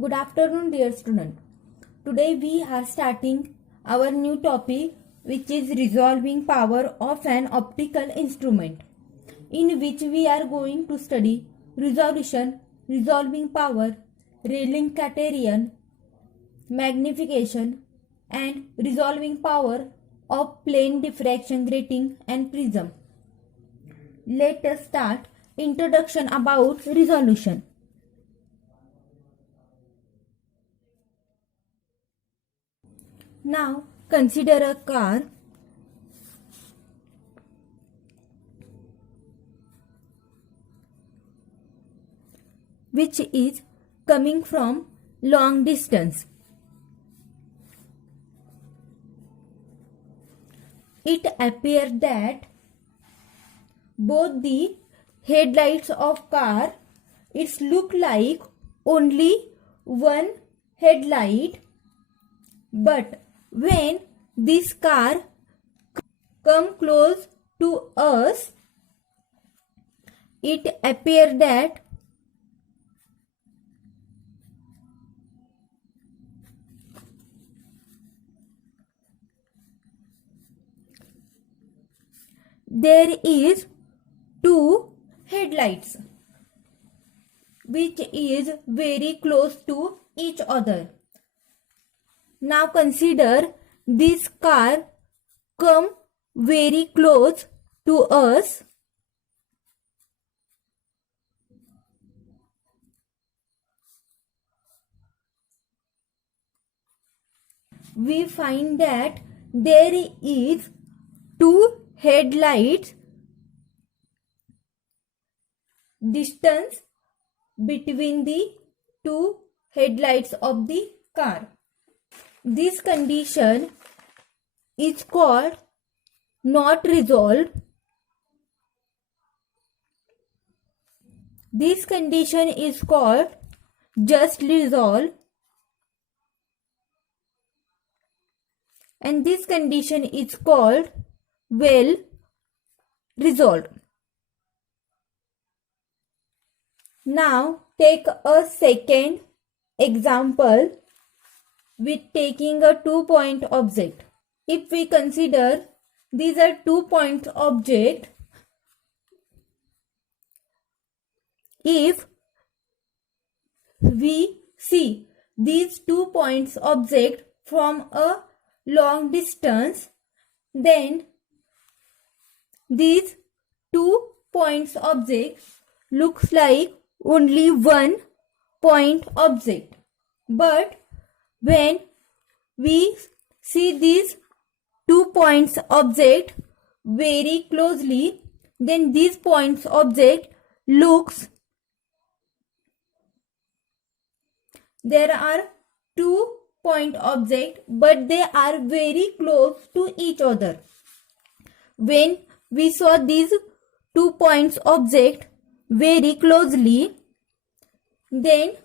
Good afternoon, dear student. Today we are starting our new topic, which is resolving power of an optical instrument, in which we are going to study resolution, resolving power, rayleigh criterion, magnification, and resolving power of plane diffraction grating and prism. Let us start. Introduction about resolution. Now consider a car which is coming from long distance. It appears that both the headlights of car, it look like only one headlight, but when this car come close to us, it appears that there is two headlights which is very close to each other. Now consider this car come very close to us. We find that there is two headlights distance between the two headlights of the car. This condition is called not resolved. This condition is called just resolved, and this condition is called well resolved. Now take a second example with taking a 2-point object. If we consider these are 2-point object, if we see these 2 points object from a long distance, then these 2 points object looks like only 1 point object. But when we see these 2 points object very closely, then these points object looks, there are 2 point object but they are very close to each other. When we saw these 2 points object very closely, then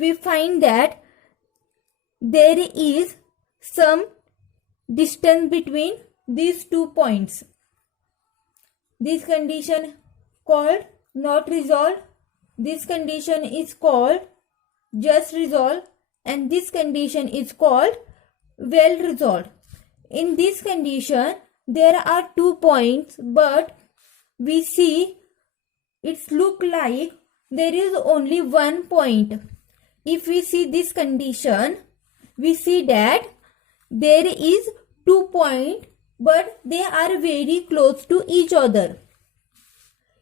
we find that there is some distance between these 2 points. This condition called not resolved, this condition is called just resolved, and this condition is called well resolved. In this condition there are 2 points but we see it's look like there is only 1 point. If we see this condition, we see that there is 2 points but they are very close to each other.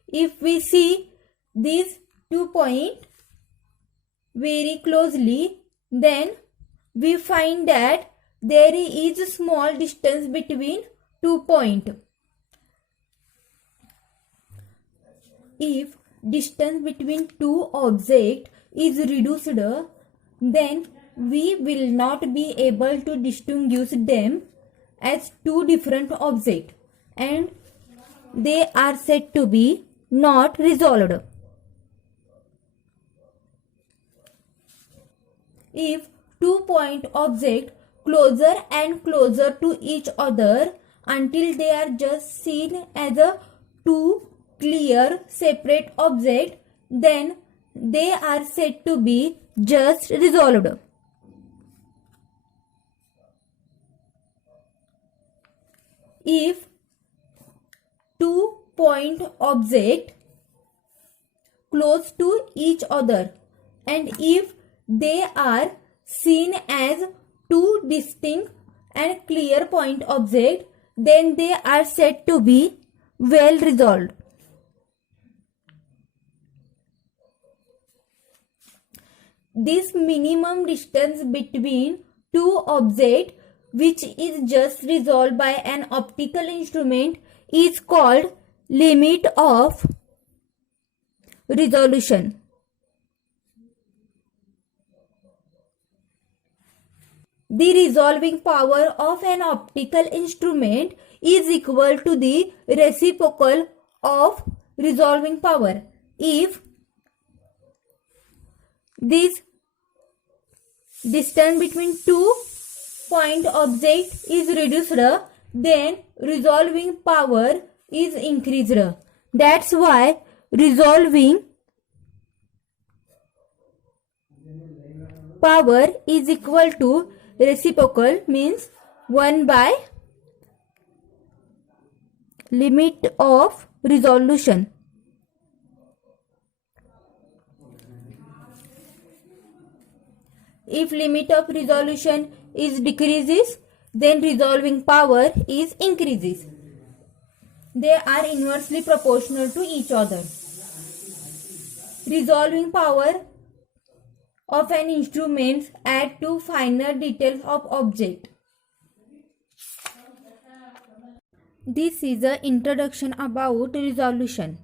If we see these 2 points very closely, then we find that there is a small distance between 2 points. If distance between 2 objects is reduced, then we will not be able to distinguish them as 2 different objects and they are said to be not resolved. If 2-point object closer and closer to each other until they are just seen as a 2 clear separate object, then they are said to be just resolved. If two-point object close to each other and if they are seen as two distinct and clear point objects, then they are said to be well resolved. This minimum distance between two objects, which is just resolved by an optical instrument, is called limit of resolution. The resolving power of an optical instrument is equal to the reciprocal of resolving power. If this distance between two point object is reduced, then resolving power is increased. That's why resolving power is equal to reciprocal, means 1 by limit of resolution. If limit of resolution is decreases, then resolving power is increases. They are inversely proportional to each other. Resolving power of an instrument add to finer details of object. This is an introduction about resolution.